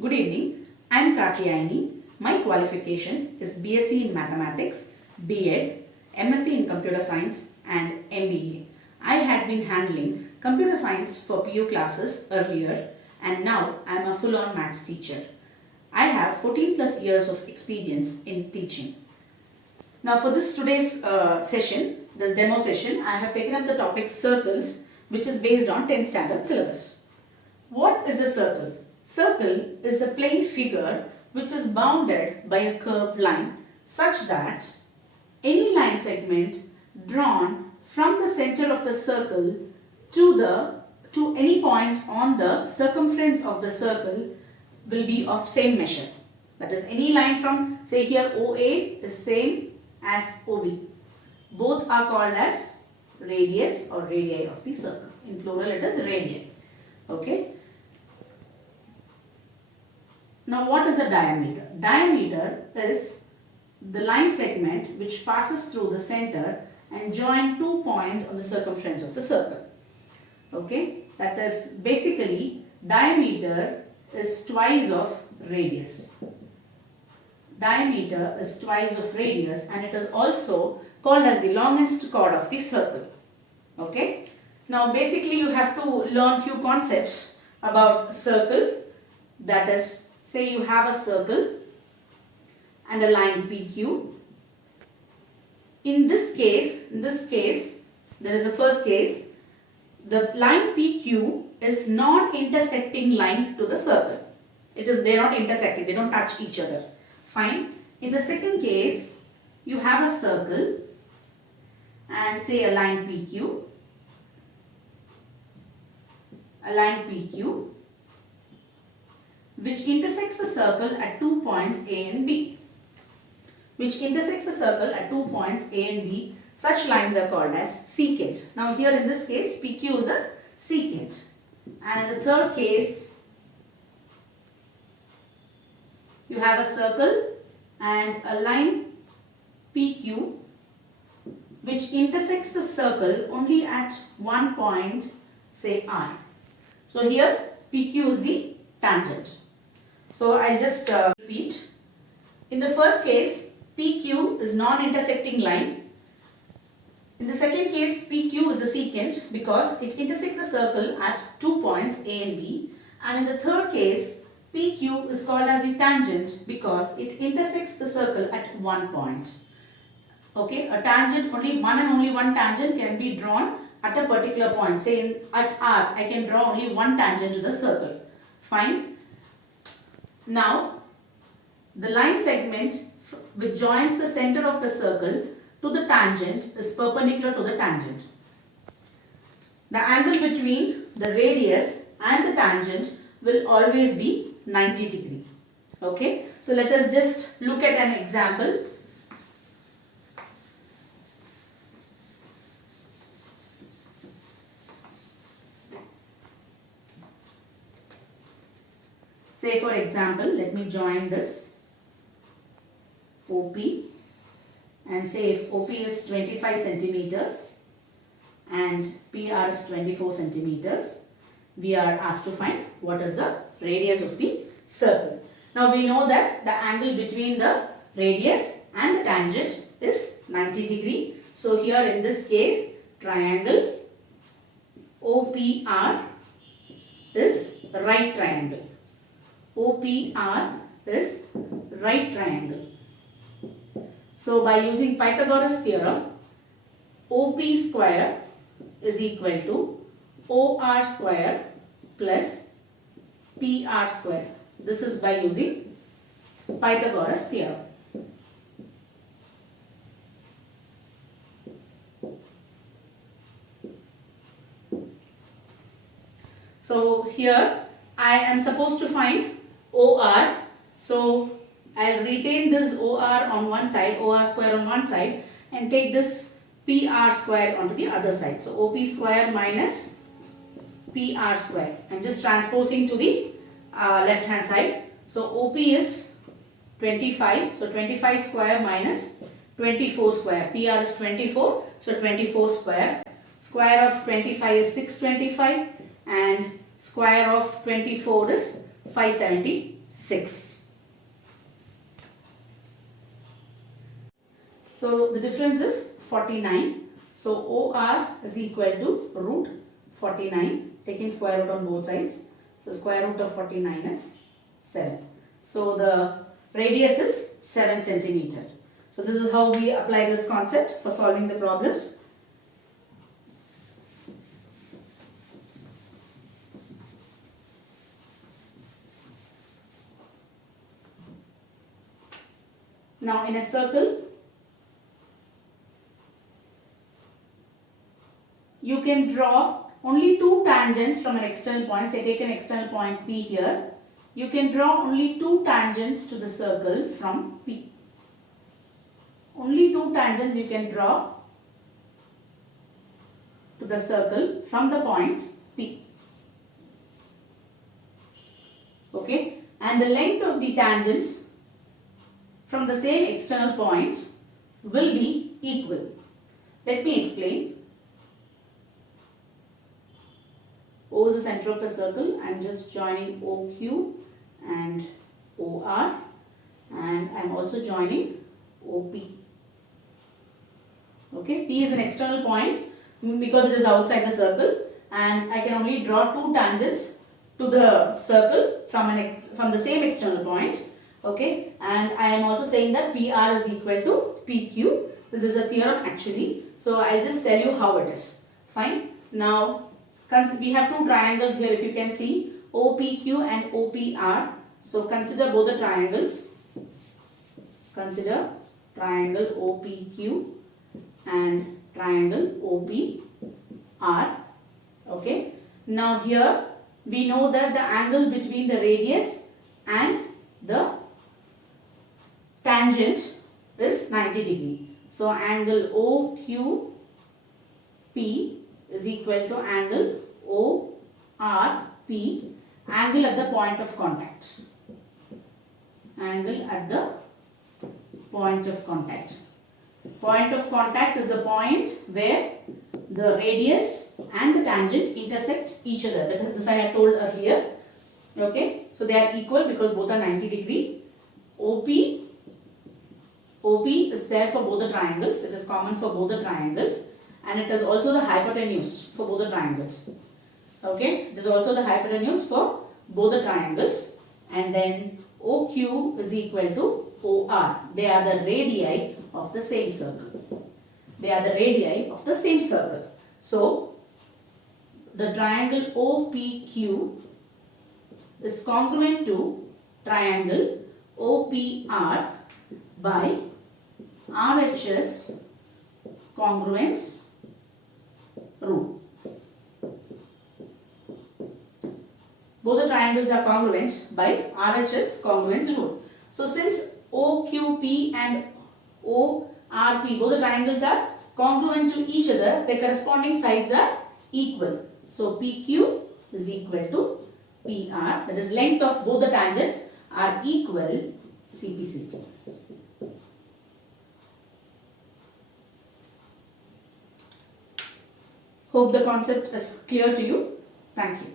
Good evening. I am Kartiyayani. My qualification is BSc in Mathematics, B.Ed, MSc in Computer Science and MBA. I had been handling computer science for PU classes earlier and now I am a full-on maths teacher. I have 14 plus years of experience in teaching. Now for this today's this demo session, I have taken up the topic circles, which is based on 10th standard syllabus. What is a circle? Circle is a plane figure which is bounded by a curved line such that any line segment drawn from the center of the circle to any point on the circumference of the circle will be of same measure. That is, any line from, say here, OA is same as OB. Both are called as radius or radii of the circle. In plural it is radii. Okay. Now what is a diameter? Diameter is the line segment which passes through the center and join 2 points on the circumference of the circle. Okay. That is basically diameter is twice of radius. Diameter is twice of radius and it is also called as the longest chord of the circle. Okay. Now basically you have to learn few concepts about circles. That is, say you have a circle and a line PQ. In this case, there is a first case, the line PQ is non-intersecting line to the circle. They are not intersecting, they don't touch each other. Fine. In the second case, you have a circle and say a line PQ, which intersects the circle at 2 points A and B. Such lines are called as secant. Now here in this case, PQ is a secant. And in the third case, you have a circle and a line PQ which intersects the circle only at 1 point, say R. So here PQ is the tangent. So I'll just repeat. In the first case, PQ is non-intersecting line. In the second case, PQ is a secant because it intersects the circle at 2 points A and B. And in the third case, PQ is called as the tangent because it intersects the circle at 1 point. Okay, a tangent, only one tangent can be drawn at a particular point. Say at R, I can draw only one tangent to the circle. Fine. Now, the line segment which joins the center of the circle to the tangent is perpendicular to the tangent. The angle between the radius and the tangent will always be 90 degree. Okay. So let us just look at an example. Say for example, let me join this OP and say if OP is 25 centimeters and PR is 24 centimeters, we are asked to find what is the radius of the circle. Now we know that the angle between the radius and the tangent is 90 degree. So here in this case, triangle OPR is right triangle. OPR is right triangle. So by using Pythagoras theorem, OP square is equal to OR square plus PR square. This is by using Pythagoras theorem. So here I am supposed to find OR. So I'll retain this OR on one side, OR square on one side, and take this PR square onto the other side. So OP square minus PR square. I'm just transposing to the left hand side. So OP is 25. So 25 square minus 24 square. PR is 24. So 24 square. Square of 25 is 625 and square of 24 is 576. 6. So the difference is 49. So OR is equal to root 49, taking square root on both sides. So square root of 49 is 7. So the radius is 7 centimeter. So this is how we apply this concept for solving the problems. Now in a circle, you can draw only two tangents from an external point. Say take an external point P here. You can draw only two tangents to the circle from P. Only two tangents you can draw to the circle from the point P. Okay, and the length of the tangents from the same external point will be equal. Let me explain. O is the center of the circle. I am just joining OQ and OR, and I am also joining OP. Okay, P is an external point because it is outside the circle, and I can only draw two tangents to the circle from the same external point. Okay, and I am also saying that PR is equal to PQ. This is a theorem actually. So I'll just tell you how it is. Fine. Now we have two triangles here, if you can see, OPQ and OPR. So consider both the triangles. Consider triangle OPQ and triangle OPR. Okay. Now here we know that the angle between the radius and the tangent is 90 degree. So angle OQP is equal to angle ORP, angle at the point of contact. Angle at the point of contact. Point of contact is the point where the radius and the tangent intersect each other. This I had told earlier. Okay, so they are equal because both are 90 degree. OP is there for both the triangles. It is common for both the triangles, and it is also the hypotenuse for both the triangles. Okay, it is also the hypotenuse for both the triangles. And then OQ is equal to OR. They are the radii of the same circle. They are the radii of the same circle. So the triangle OPQ is congruent to triangle OPR by RHS congruence rule. Both the triangles are congruent by RHS congruence rule. So since OQP and ORP, both the triangles are congruent to each other, their corresponding sides are equal. So PQ is equal to PR, that is length of both the tangents are equal CPCT. Hope the concept is clear to you. Thank you.